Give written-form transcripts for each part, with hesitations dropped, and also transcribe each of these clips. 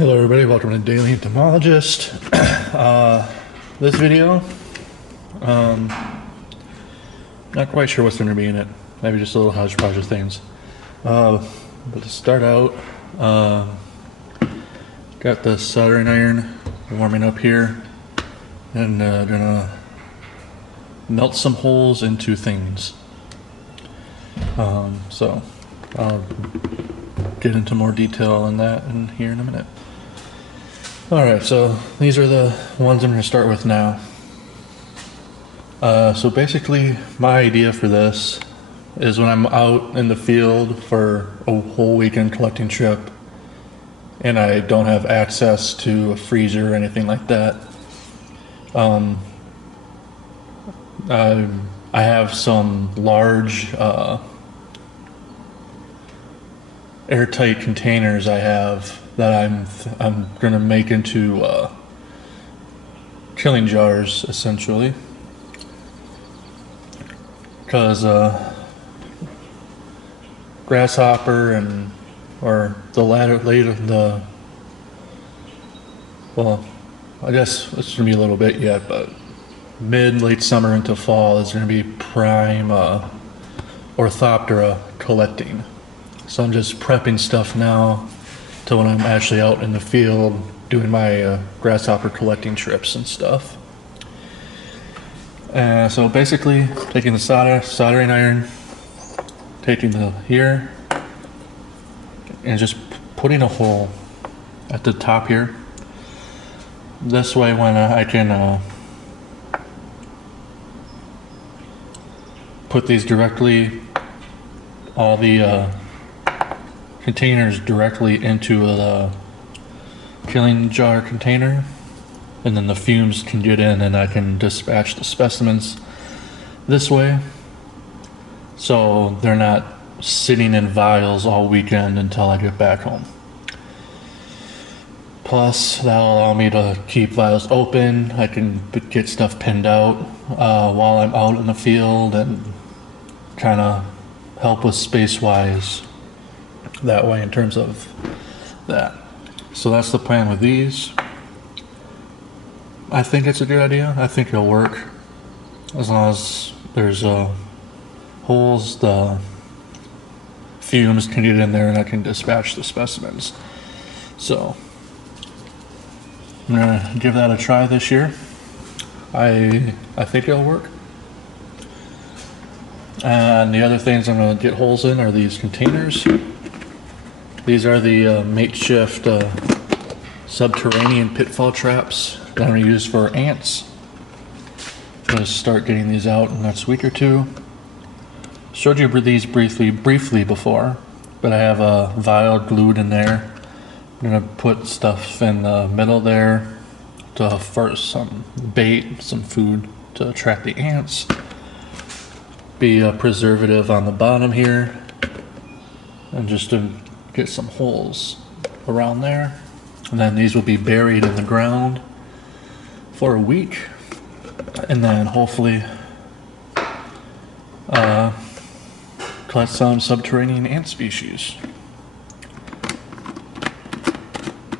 Hello everybody, welcome to Daily Entomologist. This video, not quite sure what's going to be in it. Maybe just a little hodgepodge of things. But to start out, got the soldering iron warming up here, and gonna melt some holes into things. So I'll get into more detail on that here in a minute. Alright, so these are the ones I'm going to start with now. So basically, my idea for this is when I'm out in the field for a whole weekend collecting trip and I don't have access to a freezer or anything like that, I have some large airtight containers I have that I'm gonna make into killing jars, essentially, because grasshopper well, I guess it's gonna be a little bit yet, but late summer into fall is gonna be prime Orthoptera collecting. So I'm just prepping stuff now to when I'm actually out in the field doing my grasshopper collecting trips and stuff. So basically, taking the soldering iron, taking the here, and just putting a hole at the top here. This way, when I can put these directly, all the containers directly into the killing jar container, and then the fumes can get in and I can dispatch the specimens this way, so they're not sitting in vials all weekend until I get back home. Plus, that'll allow me to keep vials open. I can get stuff pinned out while I'm out in the field and kind of help with space-wise that way in terms of that. So that's the plan with these. I think it's a good idea. I think it'll work as long as there's holes, the fumes can get in there and I can dispatch the specimens. So I'm gonna give that a try this year. I think it'll work. And the other things I'm gonna get holes in are these containers. These are the makeshift subterranean pitfall traps that I'm going to use for ants. I'm going to start getting these out in the next week or two. Showed you these briefly before, but I have a vial glued in there. I'm going to put stuff in the middle there to first some bait, some food to attract the ants. Be a preservative on the bottom here, and just to get some holes around there, and then these will be buried in the ground for a week, and then hopefully collect some subterranean ant species.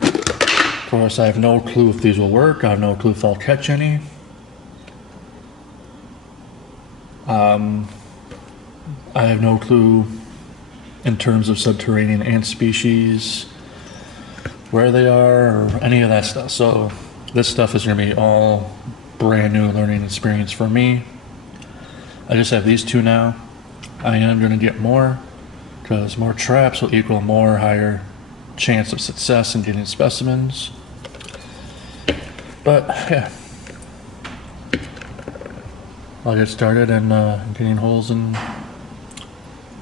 Of course, I have no clue if these will work. I have no clue if I'll catch any. I have no clue in terms of subterranean ant species, where they are, or any of that stuff. So this stuff is going to be all brand new learning experience for me. I just have these two now. I am going to get more, because more traps will equal more higher chance of success in getting specimens. But yeah, I'll get started and getting holes and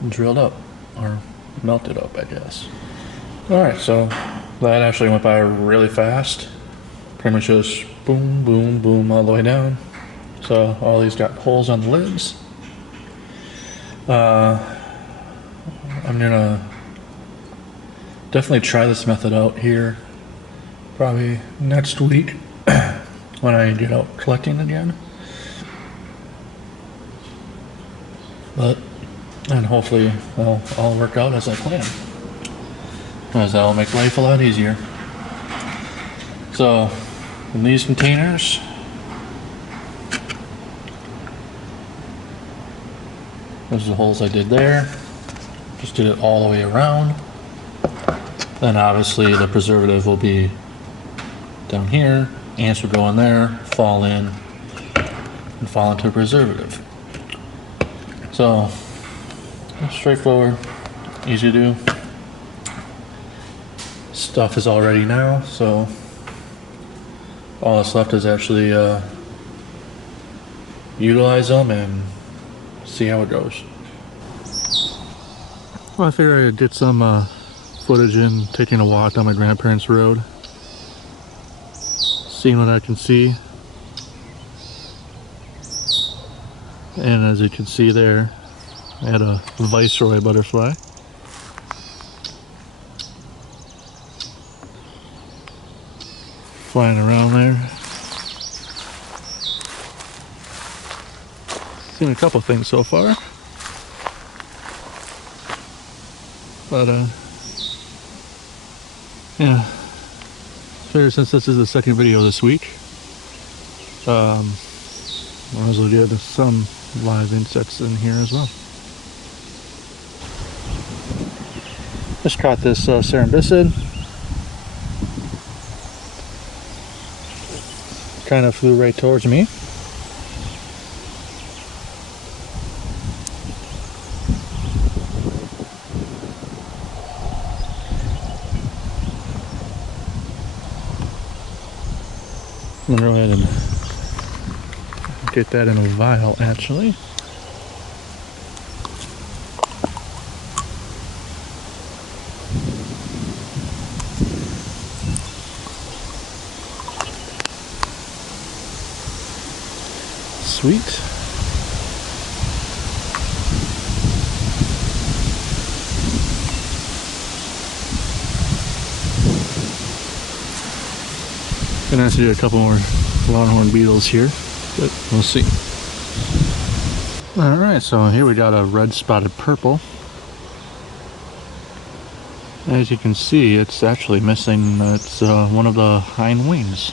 drilled up, or melted up, I guess. Alright, so that actually went by really fast. Pretty much just boom, boom, boom all the way down. So all these got holes on the lids. I'm gonna definitely try this method out here probably next week when I get out collecting again. And hopefully it'll all work out as I plan, because that'll make life a lot easier. So in these containers, those are the holes I did there. Just did it all the way around. Then obviously the preservative will be down here. Ants will go in there, fall in, and fall into a preservative. So straightforward, easy to do. Stuff is all ready now, so all that's left is actually utilize them and see how it goes. Well, I figured I'd get some footage in taking a walk down my grandparents' road, seeing what I can see. And as you can see there, I had a viceroy butterfly. Flying around there. Seen a couple things so far. But yeah. Figure since this is the second video this week, I was gonna get some live insects in here as well. Just caught this cerambycid. Kind of flew right towards me. I'm gonna go ahead and get that in a vial, actually. Sweet. Gonna have to do a couple more longhorn beetles here, but we'll see. Alright, so here we got a red spotted purple. As you can see, it's actually missing one of the hind wings.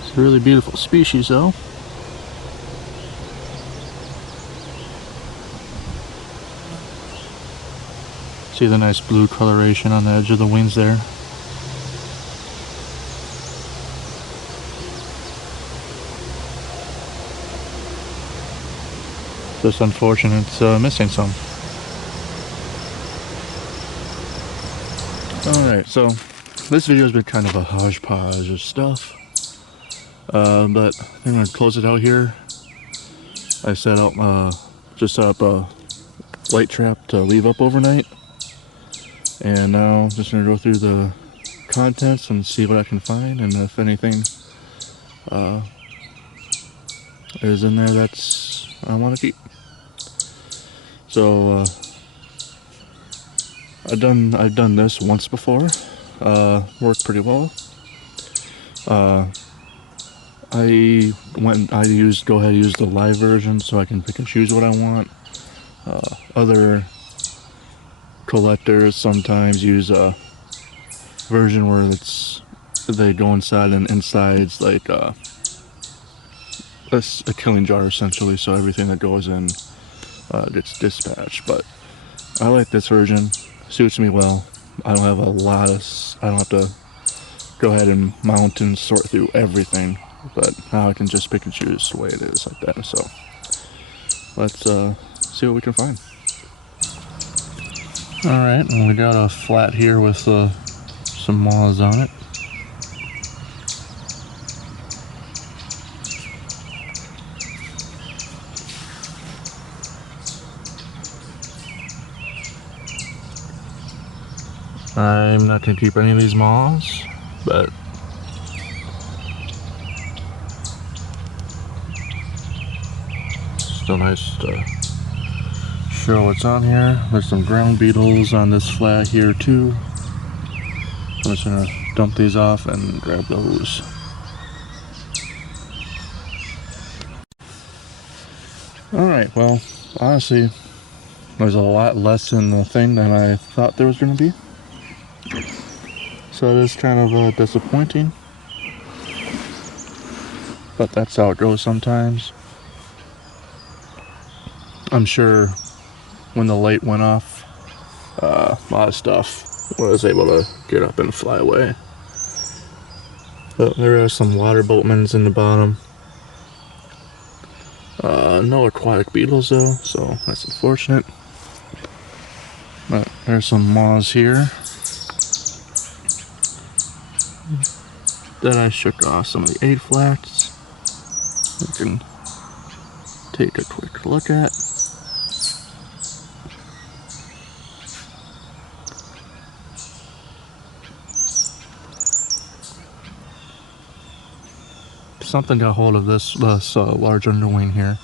It's a really beautiful species though. See the nice blue coloration on the edge of the wings there. Just unfortunate it's missing some. Alright, so this video has been kind of a hodgepodge of stuff. But I think I'm going to close it out here. I set up, just set up a light trap to leave up overnight. And now I'm just going to go through the contents and see what I can find, and if anything is in there that's I want to keep. So I've done this once before. Worked pretty well. Go ahead and use the live version so I can pick and choose what I want. Other collectors sometimes use a version where they go inside and inside's like a killing jar essentially, so everything that goes in gets dispatched. But I like this version, suits me well. I don't have to go ahead and mount and sort through everything, but now I can just pick and choose the way it is like that. So let's see what we can find. Alright, and we got a flat here with some moths on it. I'm not going to keep any of these moths, but still nice to show what's on here. There's some ground beetles on this flat here too. I'm just going to dump these off and grab those. Alright, well, honestly, There's a lot less in the thing than I thought there was going to be. So it is kind of disappointing. But that's how it goes sometimes. I'm sure when the light went off, a lot of stuff was able to get up and fly away. But there are some water boatmans in the bottom. No aquatic beetles though, so that's unfortunate. But there's some moths here that I shook off some of the egg flats. We can take a quick look at. Something got hold of this large underwing here.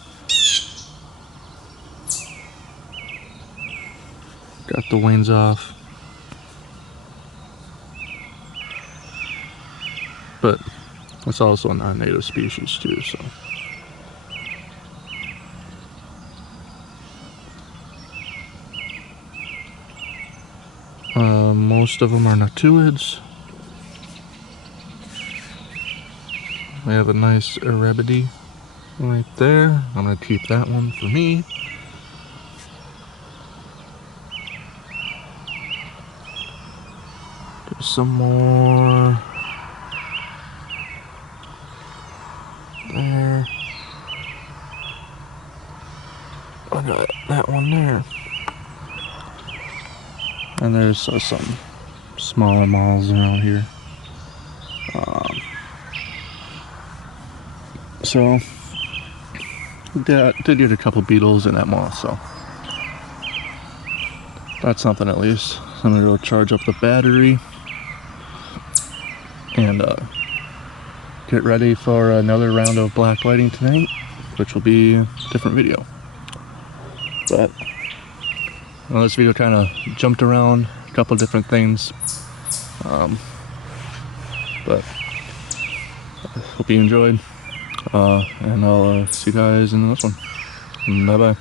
Got the wings off. But it's also a non-native species too, so. Most of them are noctuids. We have a nice erebity right there. I'm gonna keep that one for me. There's some more there. I got that one there. And there's some smaller moths around here. So, did get a couple beetles in that moth, so that's something at least. I'm gonna go charge up the battery and get ready for another round of black lighting tonight, which will be a different video. But well, this video kind of jumped around a couple different things, but hope you enjoyed, and I'll see you guys in the next one. Bye bye.